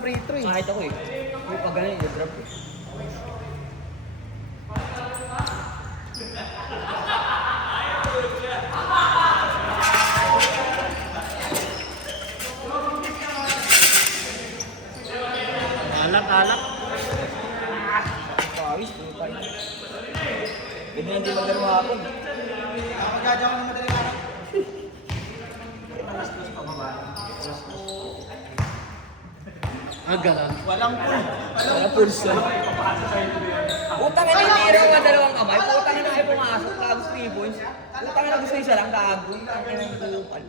free throw eh. Kahit ako eh. May pag ganun yung drop eh. Alak. Pawis, pupay. Pwede na hindi maglaro hapon. Magdadya ko ng madaling araw. Ganon. Walang pool. Walang pulso. Utang ina yung tira nga dalawang kamay. Utang ina ay pumasok. Kagos 3 points. Utang ina gusto isa lang. Gago. Utang ina yung kupal.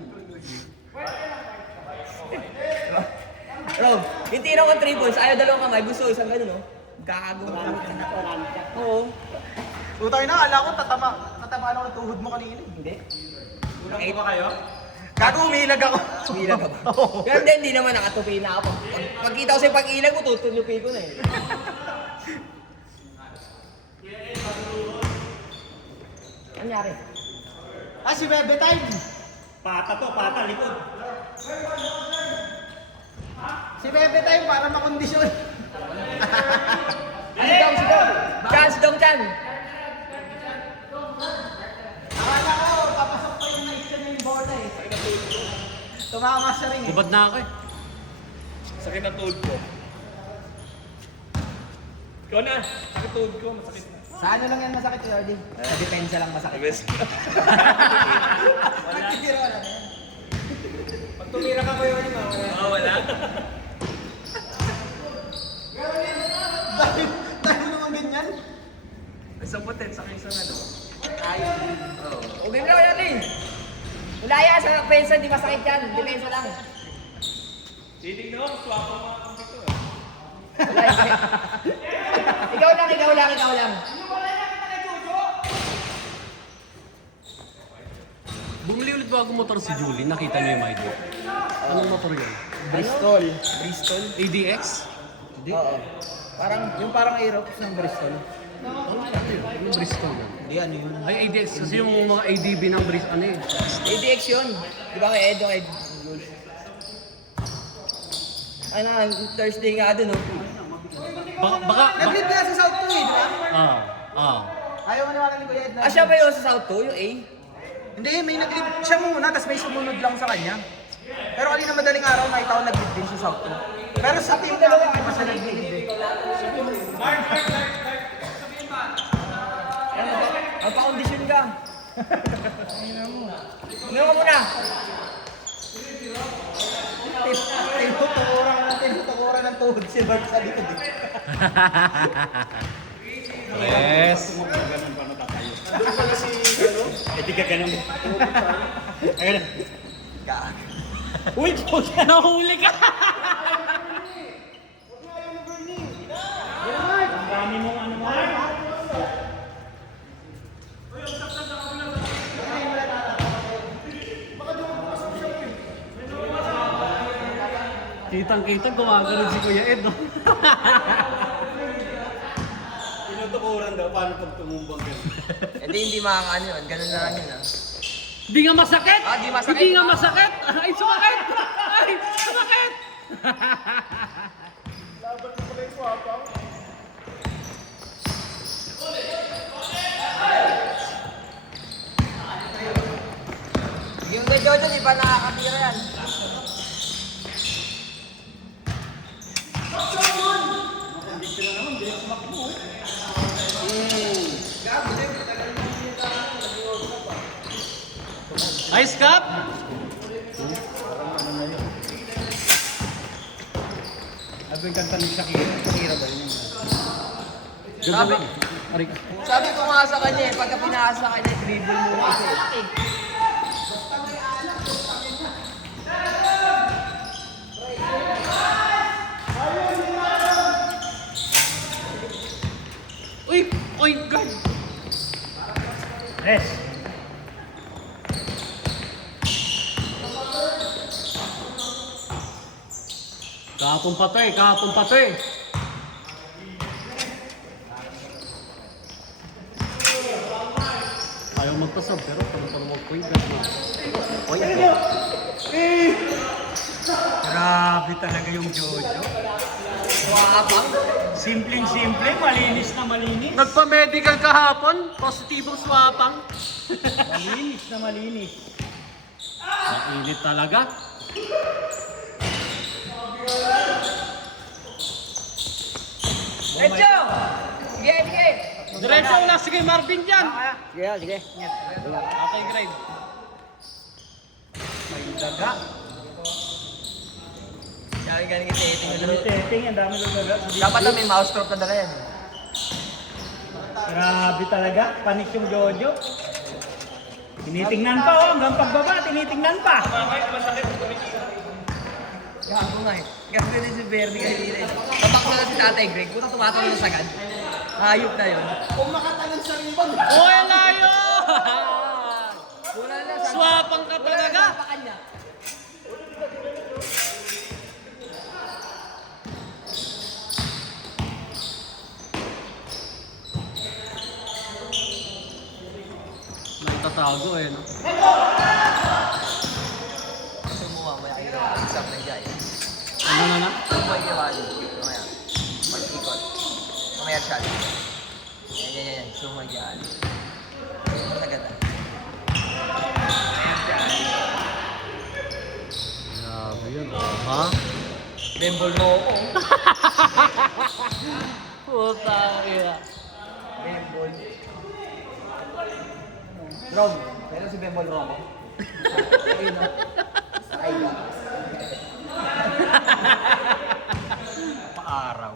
Rob, yung tira ko 3 points. Ayaw dalawang kamay. Gusto isang ganun no? Gago. Oo. Utang ina, ala ko tatamaan ako ng tuhod mo kanina. Hindi. Ulang ba kayo? Gago, umilag ako. Umilag ka ba? Pero hindi naman nakatupi na ako. Pagkita ko sa pag-ilag mo, tutunupi ko na eh. Ano nangyari? Si Bebe Time. Pata likod. Si Bebe Time para makondisyon. Sigaw! Chance dong, Chan! Akala ko, papasok pa yung naisya niya yung bola eh. Tumama siya rin eh. Kubad na ako eh. Sakit na tuhod ko. Ikaw na. Sakit tuhod ko. Masakit na. Sa ano lang yan masakit, Jordi? Sa depensa lang masakit. Best. Pagkikiro na yan. Pag tumira ka ko yun, wala. Dahil naman ganyan. Isang putet sa isang ano. Okay mo na kaya rin! Wala yan, sa pensa, di masakit yan. Depensa lang. Titig na ako, swak ko mga kampi ko. Wala yan. Ikaw lang. Bumili ulit ba ako motor si Julie? Nakita niyo yung Maido? Anong motor yun? Bristol. ADX? Oo. Parang Aerox ng Bristol. Ano yun? Yung Bristol yun? Hindi, ano yun? Ay, ADX. Kasi yung mga ADB ng Bristol, ano eh. ADX yun. Di ba kay Edo? Ano, Thursday nga doon, no? Baka... Nag-lead nga sa South 2 eh, di ba? Ayaw maniwala ni Kuya Ed na. Siya ba yun sa South 2, yung A? Hindi, may nag-lead siya muna, tapos may sumunod lang sa kanya. Pero kanina madaling araw, nakita ko nag-lead din sa South 2. Pero sa team namin, hindi pa siya nag-lead eh. Ang pa-condition ka. Ano ka muna? Tinutukuran ng tuhod si Bart sa likod eh. Yes. Hindi ka ganun. Ayun. Gag. Uy, nahuli ka! Ang dami mong ano mo. Kitang-kita, gumagano'n si Kuya Ed, no? Tinutukuran daw, paano pag tumumbang ka? Hindi makakaano yun. Ganun na lang yun, ah. Hindi nga masakit! Di masakit. Hindi nga masakit! Ay, sumakit! Ay, sumakit! Yung kay Jojo, di ba nakakatira yan? Ice cup! Ano yung kanta ni Shakira ba yun? Sabi, Aray ka. Sabi ko nga sa kanya eh, pagka pinasa ka niya, dribble mo kasi. Uy! Uy, God! Yes. Kahapon pa to eh. Ayaw magpasab pero parang mag-point na. Oy, Grabe talaga yung Jojo. Swapang. Simpleng-simple, malinis na malinis. Nagpa-medical kahapon, positibong swapang. Malinis na malinis. Mainit talaga. Encho! Sige, sige. Diretso na, sige Marvin dyan. Sige, sige. Okay, grade. May daga. Kaya galing itiiting na dalo. Taping, ang dami ng daga. Dapat na may mouse crop na dala yan. Grabe talaga, panik yung Jojo. Tinitingnan pa oh, hanggang pagbaba, tinitingnan pa. Gago nga eh. Gago din si Bernie kanina eh. Tabak na lang si Tatay Greg. Puta tumatawag na sagad. Hayop na yun. Uy, ang layo! Wala na sa... Swapang ka talaga. Sa kanya. Nagtatago eh, no? Sumuha mo yung exam na dyan. Ano na na? Sumuha yung wali. Mamaya. Mag-ikot. Mamaya shot. Yan. Sumuha yung wali. Sagad ah. Grabe yun. Ha? Bembol mo ako. Puta kaya. Bembol. Rob, pero si Bembol mo ako. Ayun o. Sa kayo. Paaraw.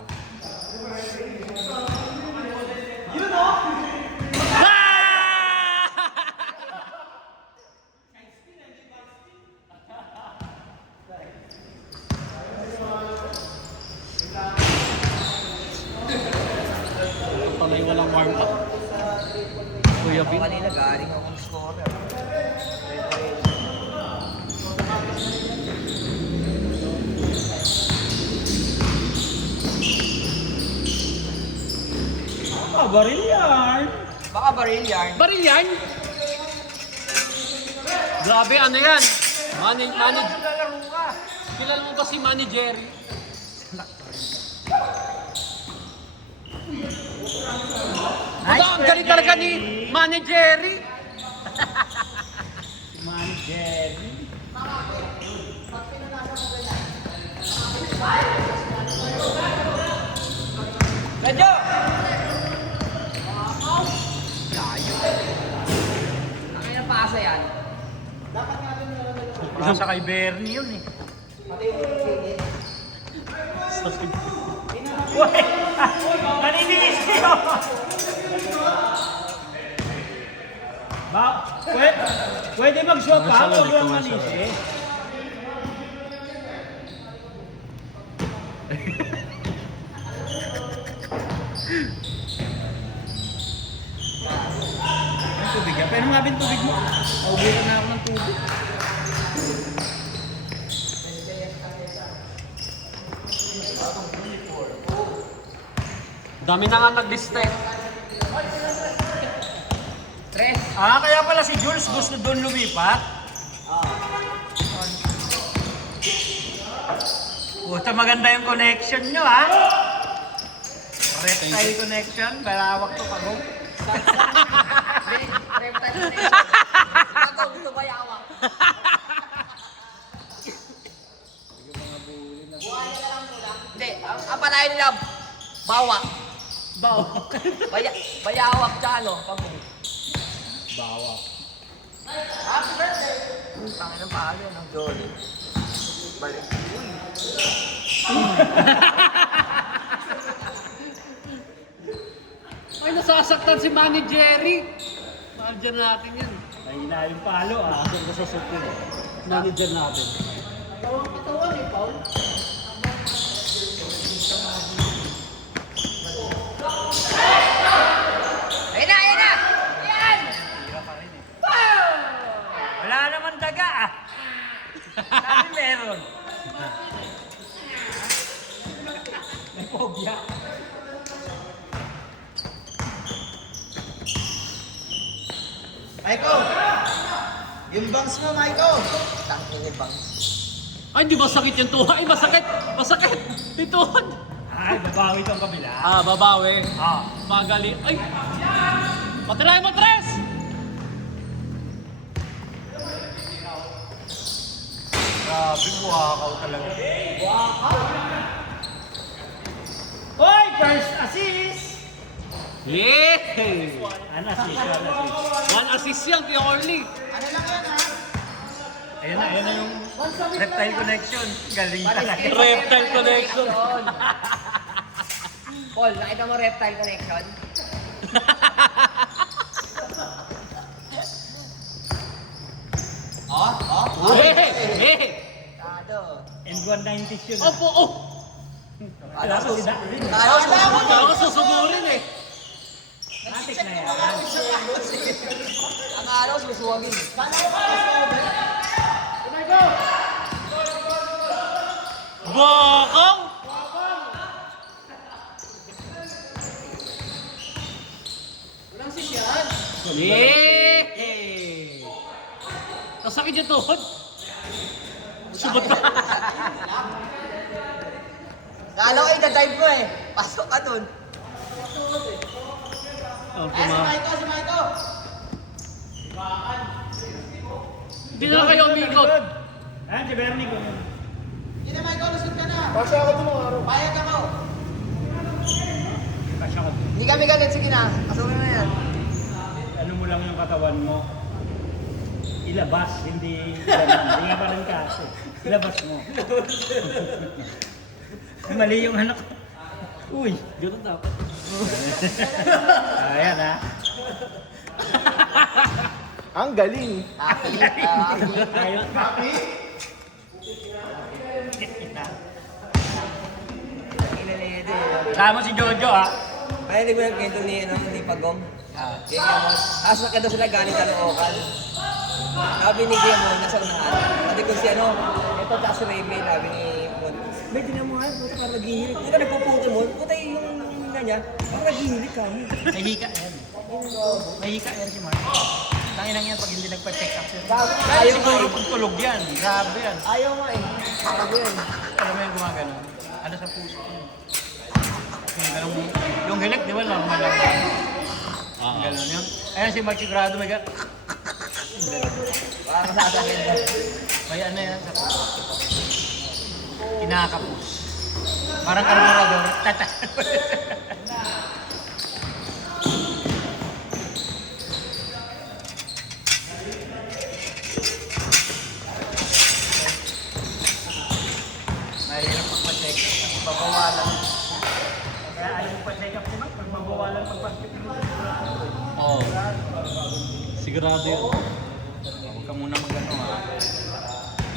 Talay walang warm up. Kuya Ako Bin. kanina galing akong scorer. Ah, baril yan. Baka baril yarn. Baril yan? Grabe, ano yan? Lalaro ka. Kilala mo ba si Manny Jerry? Puta, ang galing talaga ni Manny Jerry. Man, Jerry. Medyo! Ang ina pasa yan. Nasa kay Bernie yun eh. Uy! Naninis niyo! Pwede mag-swap Nasa ha? Huwag lalit lang ko, manis nasa eh. Ang tubig yan. Pero nga bin tubig mo. Maubukan na ako ng tubig. Dami na nga nag-distract. Tres. Ah, kaya pala si Jules gusto doon lumipat? Puta, maganda yung connection nyo ha? Reptile connection, balawak to pag Ako gusto ba yawa? Hindi, ang panahin nila, bawa. Bayawak siya, ano? Pagod. bawak. Tangin ng paalo, no? Jolly. Balik. Ay, nasasaktan si Manny Jerry. Manager natin yan. Mahina yung palo ah. Asan ka sa sukin? Manager natin. Ayun na! Ayan! Wala naman daga ah. Sabi meron. May phobia. Michael! Yung bangs mo, Michael! Tangin ni Bangs. Ay, di masakit yung tuhod. Ay, masakit! Masakit! Yung tuhod! Ay, babawi itong kabila. Ah, babawi. Ah. Magaling. Ay! Matry mo, Tres! Grabe, wakaw talaga. Hoy, first assist! Yay! Ano assist? Ano assist? One assist yan, Kuya Orly. Ayan na yung reptile connection. Galing talaga. Reptile connection. Paul, nakita mo reptile connection? Hey! Hey! Tado. And 190 yun. Opo! Oh! Kala ko Kala ko susugurin eh. Matik na yan. Akala ko susuwagin. Bakaw! Yay! Nasakit yung tuhod. Subot ka. Kala ko ida-dive ko eh. Pasok ka dun. Oh, Hindi na kayo umikot. Ah, si Bernie ko. Pasok ako dun araw. Kasya ko. Hindi kami ganit. Sige na. Pasukin na yan. Ano mo lang yung katawan mo. Ilabas, hindi hindi nga pa rin kasi. Ilabas mo. Mali yung anak. Uy, Ganun dapat. ayan ha. Ang galing. Ayun. Tama si Jojo ha. Ay, hindi ko yung kwento ni Pagong. Kaya mo, asnak ka daw sila galing Caloocan. Sabi ni Guillermo, nasa unahan. Sabi ko si ito tsaka si Raven, sabi ni Mon. May dinamuhan, puta parang naghihilig. Puta nagpo-Pokemon, puta yung hina niya, parang naghihilig kami. Mahika yan. Mahika yan si Mark. Tanginang yan pag hindi nagpa-check up siya. Ayaw nga Siguro eh. pag tulog yan. Grabe yan. Ayaw nga eh. Sabi yan. Alam mo yan gumagano? Ano sa puso ko? Yung hilik, di ba normal lang? Ganun yun. Ayan si Mark Grado, may ganun. Parang sasakit na. May ano yan sa puso. Kinakapos. Parang karburador. Tata. Mahirap pagpa-check. Babawalan. Kaya ayaw mo pa-check up si Mark. Pag mabawalan pag-check Oo. Sigurado yun. Huwag ka muna mag-ano ha.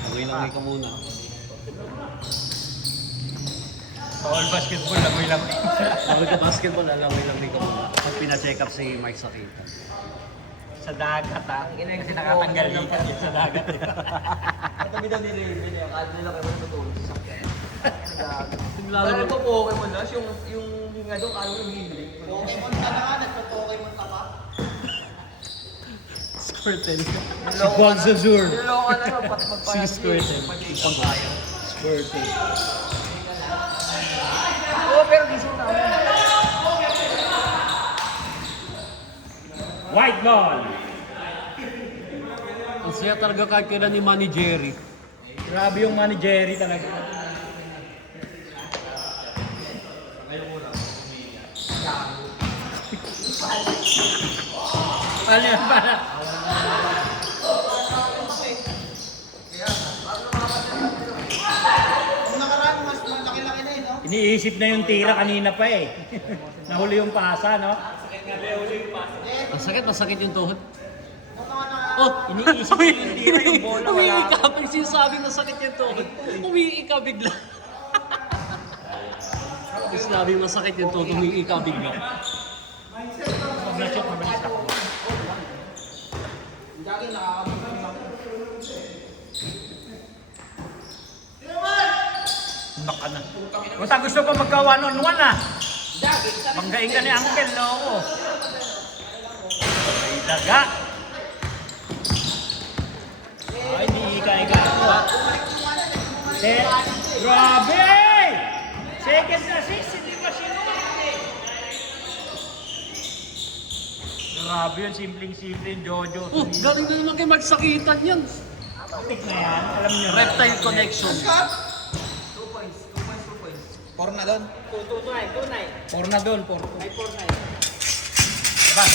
Lagay ka muna. Sa all basketball, lagoy lang. Lagay ka basketball, alaway lang ka muna. Pag pina-check up si Mike Sakita. Sa dagat ha. Kasi nakatanggal dito sa dagat. Katabi daw ni Raven eh. Akala nila kayo matutulog sa sakyan. Lalo Parang na nagpo-Pokemon na, yung nga doon, kala ko naghihilig. Pokemon ka na nga, nagpa-Pokemon ka pa. Squirtle. Si Bolzazur. Niloko na lang, pati magpapayag. Si Squirtle. Isang tayo. Squirtle. Oo, pero gising na ako. White ball. Ang saya talaga kahit kailan ni Manny Jerry. Grabe yung Manny Jerry talaga. Ano yan para? Kung nakaraan, mas malaki-laki na no? Iniisip na yung tira kanina pa eh. Nahuli yung pasa, no? Masakit yung tuhod. Oh, iniisip na yung tira yung bola. Wala. Umiikabig, sinasabi masakit yung tuhod. Umiikabig lang. Sinabi masakit yung tuhod, umiikabig lang. Pag na-shoot, mabilis ako. Lagi nakakabot lang. Naka na. Basta gusto ko magka one-on-one ah. Banggain ka ni Uncle, loko. Ay, daga. Ay, di ika-ika. Grabe! Second assist, hindi pa sinunod. Grabe yun, simpleng-simple yung Jojo. Oh, galing na naman kayo magsakitan yan. Pick na yan, alam niyo. Reptile connection. 2 points. 2 points. 4 na doon. 4 na doon, 4. Labas.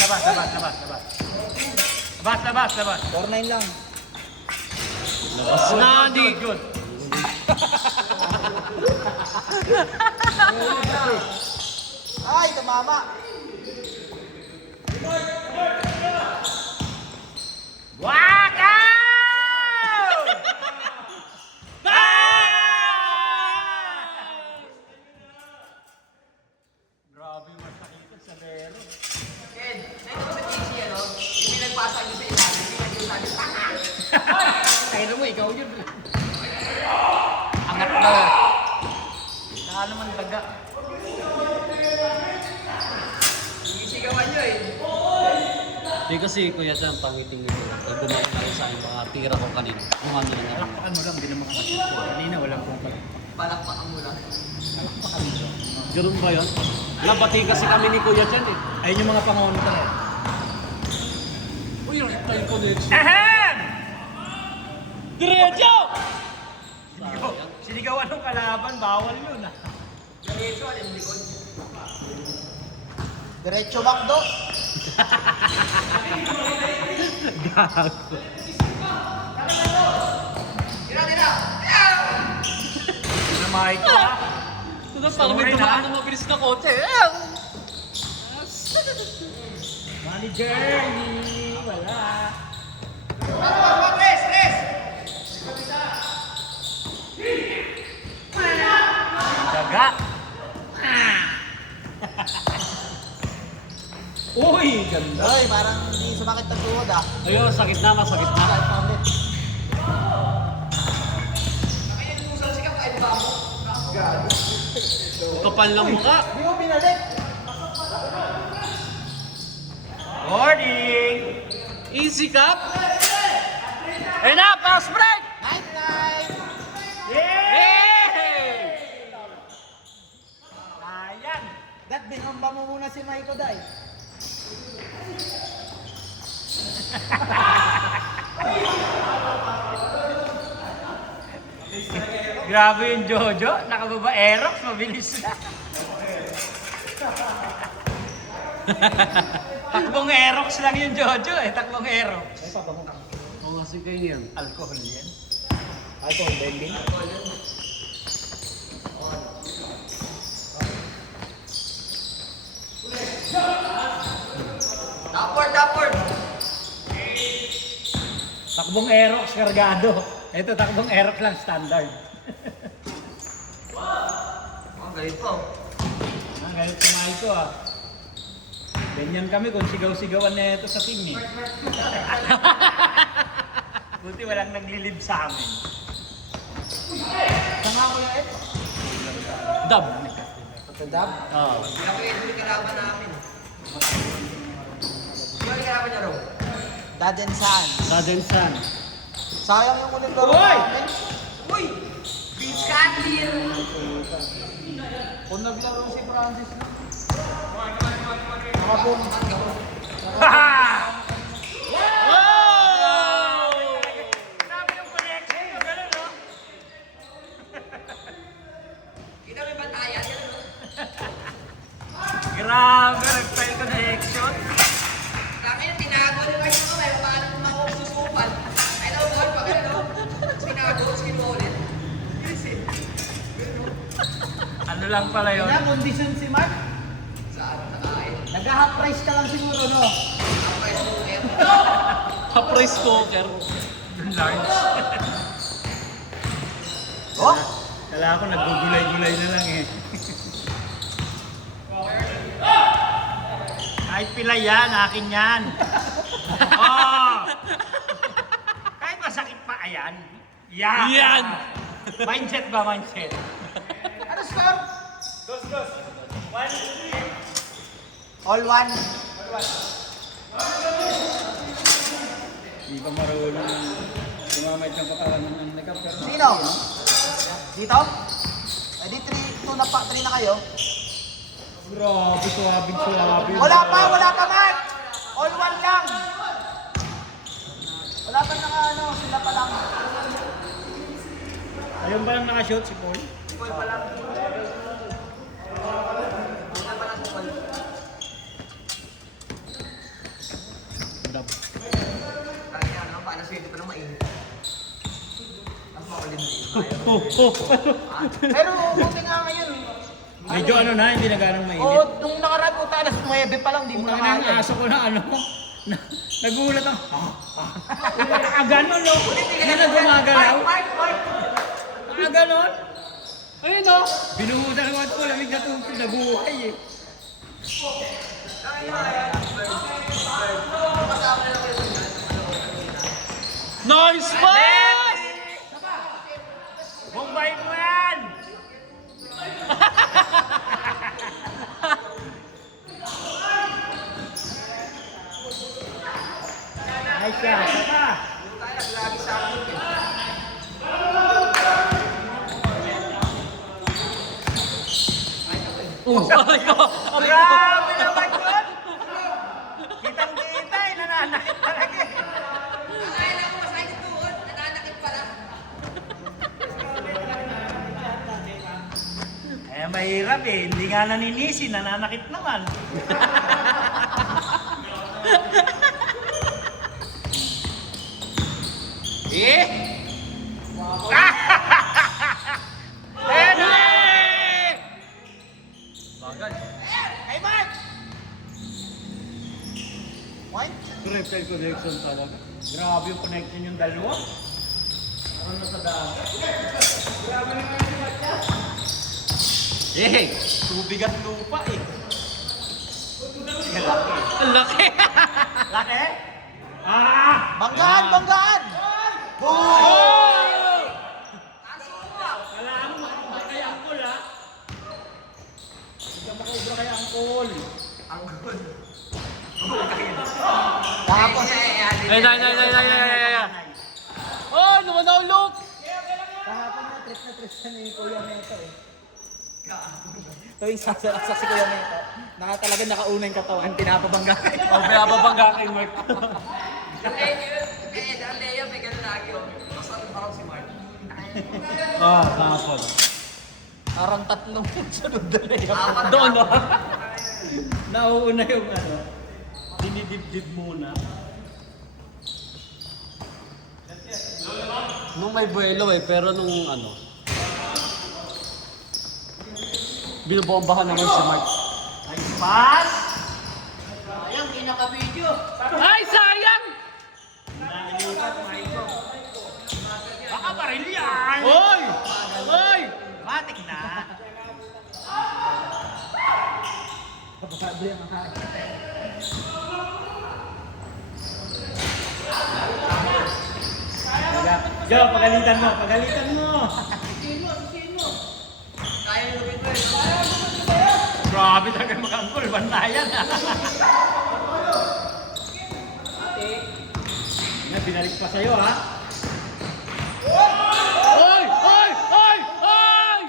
4-9 lang. Labas na, di. Good. Ay, tumama. Waka! Grabe, masakitan sa lero. Ken, nakita ko si ano? Yung may nagpasa niyo sa ilalim, yung nagpasa niyo, tanga! Kaya mo, ikaw yun. Angat na. Naka naman daga. Sisigawan niyo eh. Di kasi Kuya Chan, pangiting nito. Bumalik na rin sa akin mga tira ko kanina. Kung ano lang ako. Palakpakan mo lang, hindi naman kasi. Kanina walang kung Palakpakan mo lang. Ganun ba yun? Nabati kasi kami ni Kuya Chan eh. Ayun yung mga pangono talaga. Uy, reptile connection. Ahem! Diretso! Sayang. Sinigawan ng kalaban, bawal yun ah. Diretso, alin likod. Diretso bakdo. Gago. Tira! Namay ko ah. Ito na parang may Sorry dumaan na. na mabilis na kotse. Manager, wala. Daga. Uy, ganda. Ay, parang hindi sumakit ng tuhod ah. Ayun, sakit na, masakit na. Kapal ng mukha. Hindi mo binalik. Morning! Easy cup. Ayun na, pass break! Night! Yay! Sayang. Dat, binamba mo muna si Maiko Day. Grabe yung Jojo. Nakababa Aerox, mabilis na. Takbong Aerox lang yung Jojo eh. Takbong Aerox. Oo nga si kayo yan. Alcohol yan. Alcohol bending. Dapper! Takbong Aerox kargado. Ito takbong Aerox lang standard. Ang galit po. Ang galit kumain ko ah. Ganyan kami kung sigaw-sigawan na ito sa team eh. Buti walang naglilib sa amin. Tanga mo yung ito. Dab. Patadab. Oo. Kaya kayo yung kalaban namin. Sino yung kalaban niya raw? Daden San. Sudden sun. Sayang yung ulit laro Hoy! namin. Uy! Vince Catlin! Kung naglaro si Francis na. Makabong. Sabi yung connection ko, gano'n no? Kita may bantayan yan, no? Grabe, reptile connection. Kaya ngayon, tinago ni Mark ko, may paano kung ako susupan. Ay, daw, boy, pag ano, tinago, sinulit. Yes, eh. Ano lang pala yun? Kaya kondisyon si Mark. Saan nakain? Nag-half price ka lang siguro, no? Ang price mo, Pa-price poker. Large. Oh? Kala ko naggugulay-gulay na lang eh. Kahit pila yan, akin yan. Oh! Kahit masakit pa, ayan. Yan! Yan! Mindset ba, mindset? Ano score? Dos. 1-3. All one. Hindi pa marunong gumamit ng katawan ng nagkap. Sino? Dito? Eh di 3 na kayo. Grabe, suwabing. Wala pa man! All one lang! Wala pa naka ano, sila pa lang. Ayun ba lang nakashoot si Paul? All pa lang. Dab. Kaya ano, paano swerte pa ng mainit. Mas makulim na yun. Pero buti nga ngayon. Medyo ano na, hindi na ganang mainit. Oo, nung nakaraan po, alas 9 pa lang, di mo na Una na kaya. yung aso ko na ano, nagulat ako. Ganon no? Hindi na gumagalaw. Ganon. Ayun no? Binuhusan ko ito, lamig na tubig, nabuhay eh. Nice pass! Bombay mo yan! Nice yan, saka. Grabe naman yun! Kitang-kita eh, nananakit talaga eh. Eh, mahirap eh. Hindi nga naninisi, nananakit naman. Eh? Bagay. Hey, Mark! Point? Triple connection talaga. Grabe yung connection yung dalawa. Ano na sa daan? Eh, Tubig at lupa eh. ang laki. Laki? Ah! Banggaan! Kala mo, makakubra kay Angkol ha? Hindi ka makakubra kay Angkol. Tapos, Ay, nay. Oh, naman ako, look. kahapon na trip na ni Kuya Meto eh. Tuwing sasalaksak si Kuya Meto, talaga nakauna yung katawan, pinapabangga. Oh, pinapabangga kay Mark. Kaya ang Leo, may ganun lagi oh. Masarap parang si Mark. Ah, tapos. Parang tatlong sunod na lang. Doon, no? Nauuna yung ano, dinidibdib muna. Nung may buwelo eh, pero nung ano, binubombahan naman si Mark. Nice pass! Ayun, hindi naka-video. Ay, sayang! Nalipat, Michael. Baka baril yan! Oy! Oy! Matik na! Kapasado yan ang kain. Joe, pagalitan mo! Kaya nyo ito eh. Grabe talaga mag-angkol, bantayan ha! Yan, binalik pa sa'yo ha! Oy! Oy! Oy! Oy!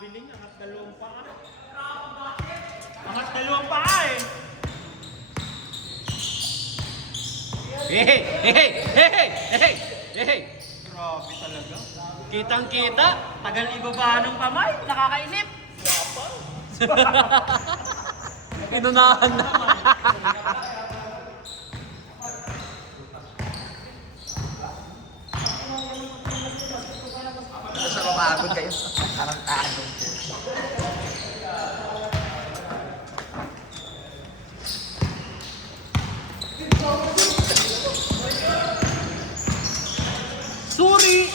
Biling, angat dalawang paa. Angat dalawang paa eh! Hey! Hey! Hey! Hey! Hey! Grabe talaga. Kitang-kita. Tagal ibaba ng kamay, nakakainip. Inunahan na. Sa mapagod kayo. Parang tago. Sorry!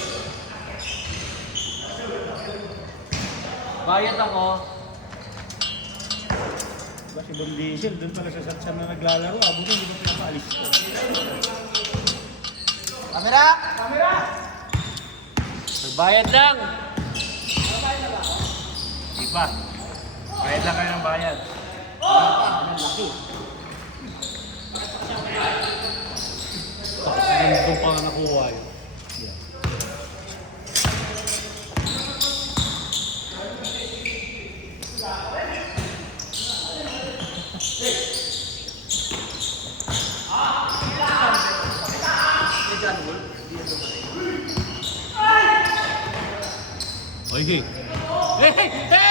Bayad ako. Ba si Bon Diesel, doon pala sa Satsam na naglalaro. Abo hindi ba pinapaalis ko? Camera! Nagbayad lang. Iba. Bayad lang kayo ng bayad. Doon pa nga nakuha yun. Oy, hey! Hey! Hey!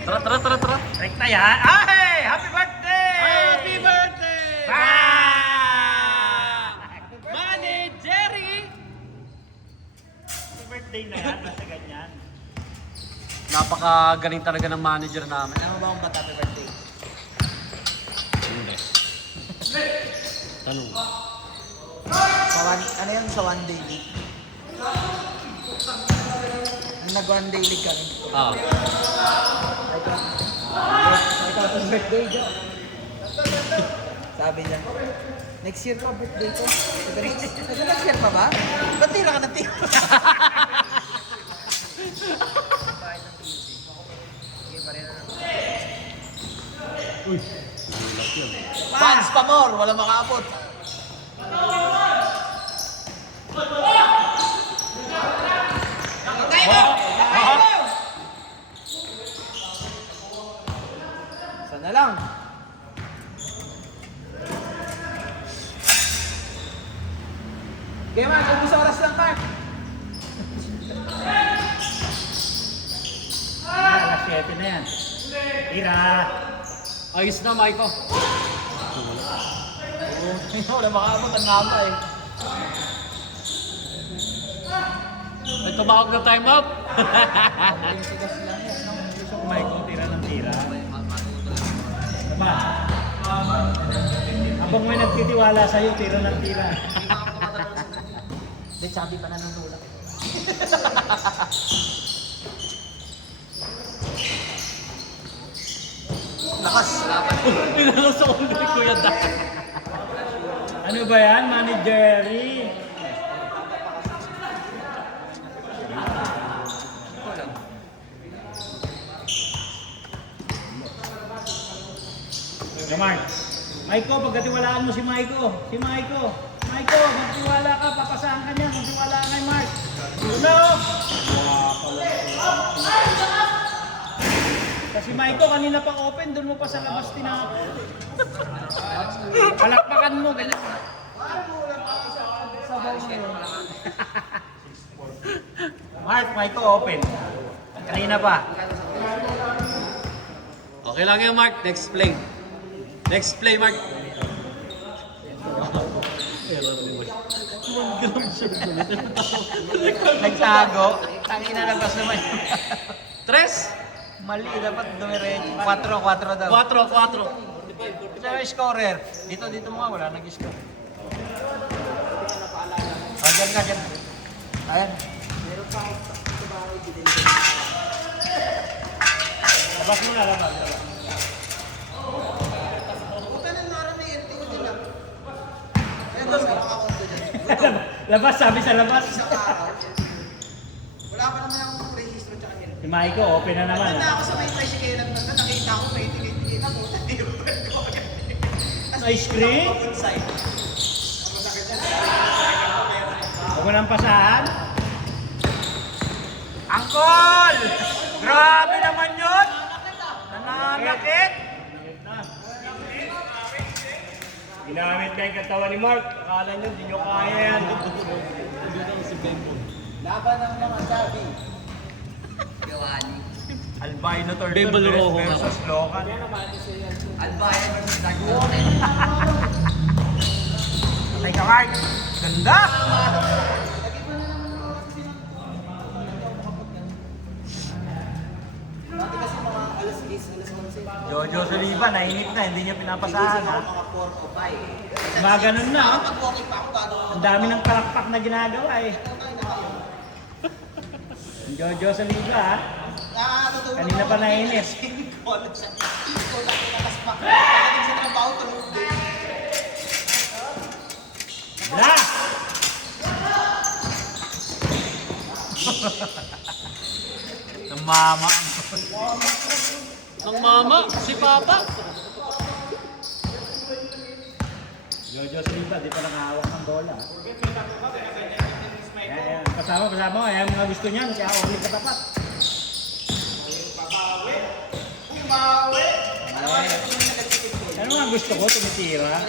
Tara, tara, tara, tara! Rekta yan. Ay! Happy birthday! Happy birthday! Ah! Manny Jerry! Happy birthday na yan. Basta ganyan. Napakagaling talaga ng manager namin. Ano ba ang bata happy birthday? Hindi. Tanong. Ano yan sa one day league? Yung nag-one day league kami. Ah. Ikaw itong birthday, Jo. Sabi niya, next year pa birthday ko. Next year pa ba? Ba't tira ka ng tira? Fans pa more, wala makaabot. Sana lang. Game man, ubus oras lang ka. Alas 7 na yan. Tira. Ayos na, Maiko. Wala makaabot ang ngama eh. May tumawag na time out. Michael, tira ng tira. Diba? Habang may nagtitiwala sa'yo, tira ng tira. Hindi, sabi pa nanunulak. Lakas. Inalusok ko ni Kuya Dan. Ano ba yan, Manny Jerry? Naman. Maiko, pagkatiwalaan mo si Maiko. Si Maiko. Maiko, magtiwala ka, papasahan ka niya. Magtiwala ka kay Mark. No! Kasi Maiko, kanina pang open, doon mo pa sa labas tinapon. Palakpakan mo, ganyan. Mark, Maiko, open. Kanina pa. Okay lang yan, Mark. Next play. Next play, Mark. Nagtago. Tangina labas naman. Tres. Mali, dapat dumiretso. 4-4 daw. 4-4. Ito yung scorer. Dito mo nga, wala nag-score. Dyan ka, dyan. Ayan. Labas mo na, labas. Labas, sabi sa labas. Wala pa naman akong registro tsaka nila. Si Maiko, open na naman. Nandun na ako sa may tricycle na nakita ko, may tingin-tingin ako. Nag-i-open ko agad. Ice cream? Outside. Huwag mo nang pasahan. Angkol! Grabe naman yun! Nananakit! Ginamit kayo katawan ni Mark. Akala nyo, di nyo kaya yan. Laban ng mga sabi. Giovanni. Albino turtle Bembol rojo nga. versus local. Albaya versus Dark Mountain. Patay ka, Mark! Ganda! Dati kasi mga alas 10, alas 11. Jojo Soliva, nainit na. Hindi niya pinapasahan ha. Mga 4 o 5. Mga ganun na ha. Pag-walking pa ako bago. Ang dami ng palakpak na ginagawa eh. Jojo Soliva ha. Kanina pa nainit. College siya. Ito lang pinakas pa. Pagdating sa trabaho, tulog din. Wala! Namama ang Ng mama, si Papa. Jojo Soliva, di pa nakahawak ng bola. Ayan, pasama. Ayan mga gusto niyan. Kaya ulit ka tapat. Ano nga gusto ko? Tumitira.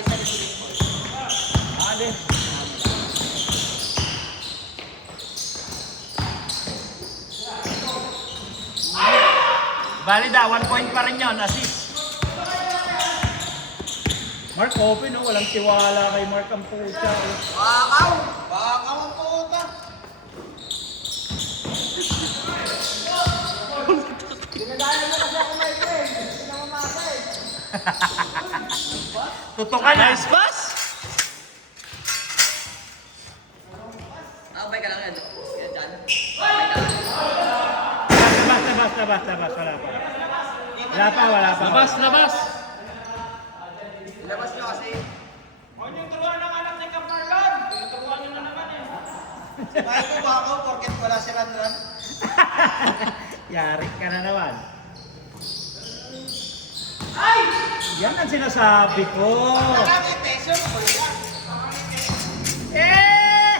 Ade. Valida, 1 point pa rin yun, assist. Mark open, no? Walang tiwala kay Mark ang puta. Eh. Bakaw! Bakaw ang puta! Dinadayan mo kasi ako may friend. Hindi na mamasa eh. Tutukan na. Nice pass! Abay ka lang yan. Yan dyan. Basta. Wala pa. Labas, labas! Labas nyo kasi. Bakit mo bakaw porket wala si Ran-Ran? Yari ka na naman. Ay! Yan ang sinasabi ko. Nakakit peso mo yan. Eh!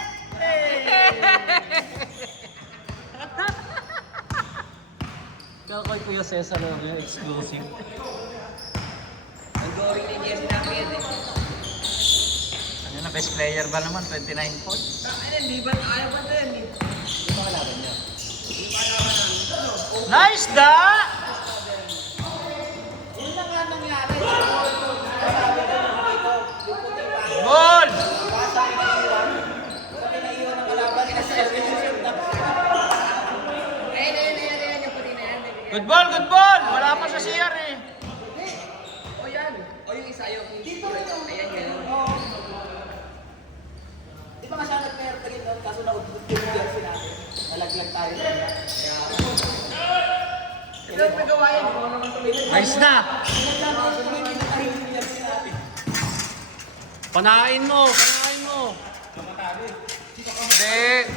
Kaya Kuya Cesar na yung exclusive. Ang goring ni Jesse namin eh. Ano na, best player ba naman? 29 points. Ay, hindi ba? Ayaw ba din? Hindi ba kalaban niya? Nice da! Yun na nga nangyari. Sabi ko dito, yung puting pa. Goal! Basta pinaiwan. Sabi naiwan ng kalaban. Sinasisip na. Ayan, yung puti na yan. Good ball! Wala pa sa CR eh. O yan. O yung isa yung... Dito rin yung... Ayan, ganun. Oo. Di ba nga siya nag-player pa rin doon? Kaso naudbot yung jersey natin. Nalaglag tayo. Ito ang nagawa yan. Nice na! Panain mo! Hindi.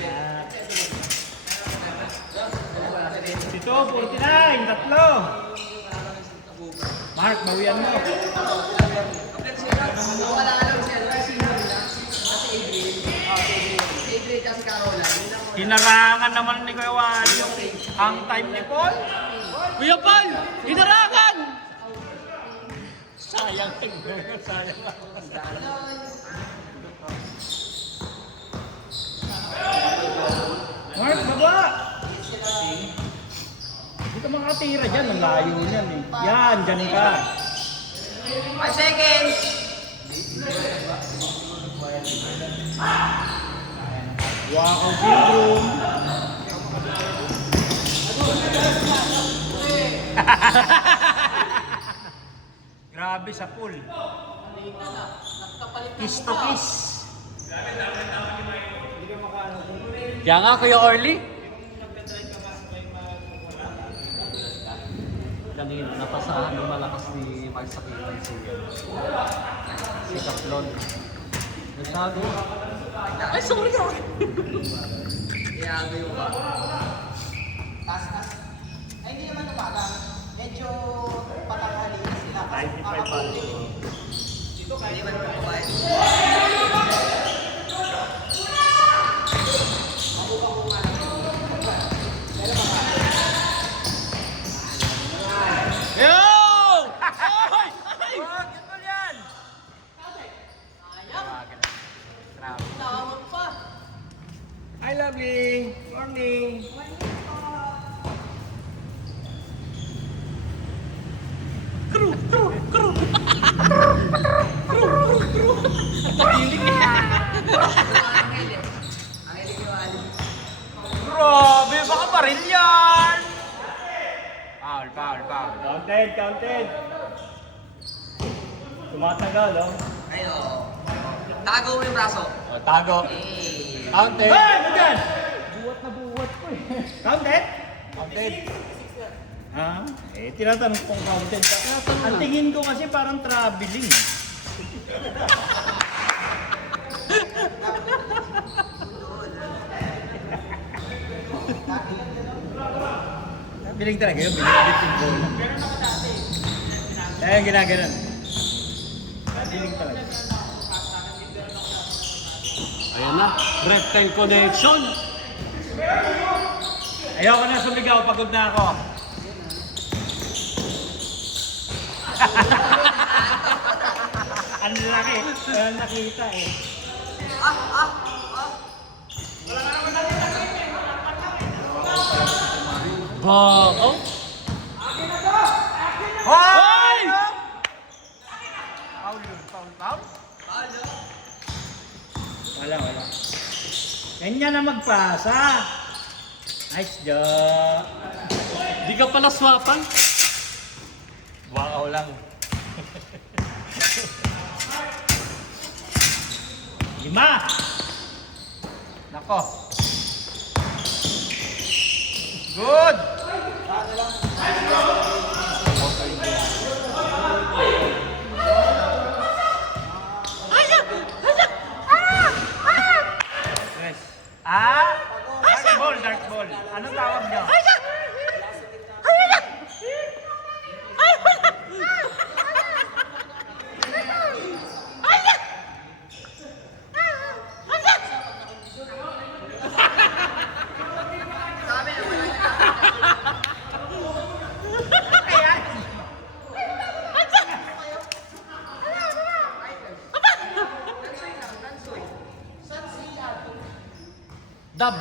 Ito, 49, tatlo. Mark, bawian mo. Wala ka lang siya. Kasi Adrian kasi Caroline. Hinarangan naman ni Kuya Wally yung hang time ni Paul. Kuya Paul! Hinarangan! Sayang. Sayang. Mark, baba! Hindi ka makatira dyan. Ang layo niyan eh. Yan, dyan ka. 5 seconds! Wakaw syndrome. Grabe sa pool. Kiss to kiss. Kaya nga Kuya Orly. Kanina, napasahan ng malakas ni Mark Sakitan si Kaplon. Nagsabi. Ay, sorry ka! Iago yung ba? Tas. Ay, hindi naman umaga. Medyo patanghali na sila. Kasi 95 pa. Hindi ba naman kumain? Yo! Hi, lovely. Morning. Grabe, baka baril yan. Foul. Counted. Tumatagal, oh. Ayun o. Tago mo yung braso. Tago. Eh. Counted. Hey, ano dyan? Buwat ko eh. Counted? Ha? Eh, tinatanong kung counted ka. Ang tingin ko kasi parang traveling. Biling talaga yun, biling bola. Kaya yung ginaganon. Biling talaga. Ayan na. Reptile connection. Ayoko na sumigaw, pagod na ako. Ang laki, ang nakita eh. Bakaw. Kanya na magpasa. Nice job. Di ka pala swapan? Wow lang. 5. Nako. Good! Yes. Dark ball, dark ball. Anong tawag niyo? Dab.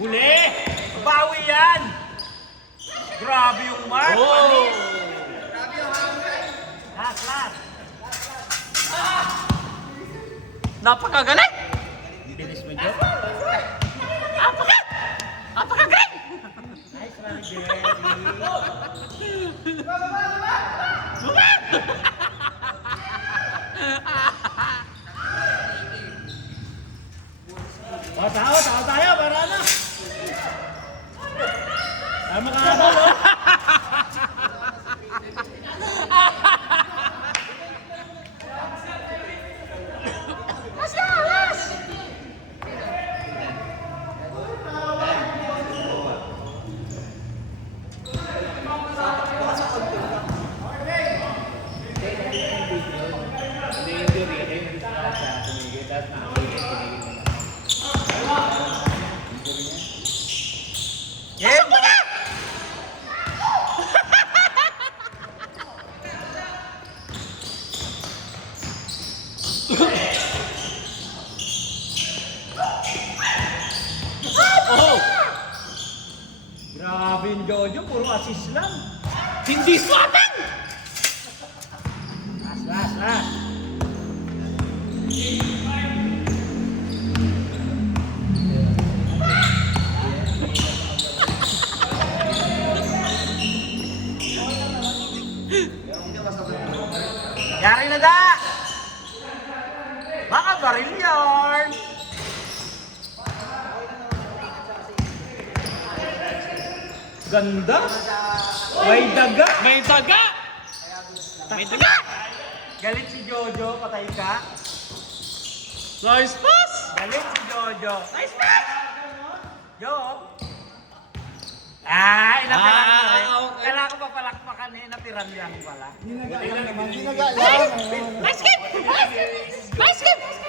Huli! Bawi yan! Grabe yung mark! Oh! Last! Napakagaling! Bilis mo, Joe. Napakagaling! Nice run, Jerry. Tao tayo, para na. Tama ka nga ball, oh. Game! Oh! Grabe yung Jojo, puro assist lang. Hindi swapan! Last. Yari na da! Baka baril yarn! Ganda. May daga. May daga! May daga! Galit si Jojo, patay ka. Nice pass! Galit si Jojo. Nice pass! Jo. Inapiran ko eh. Okay. Kailangan ko pa palakpakan eh, napiran lang pala. Nice game! Nice game!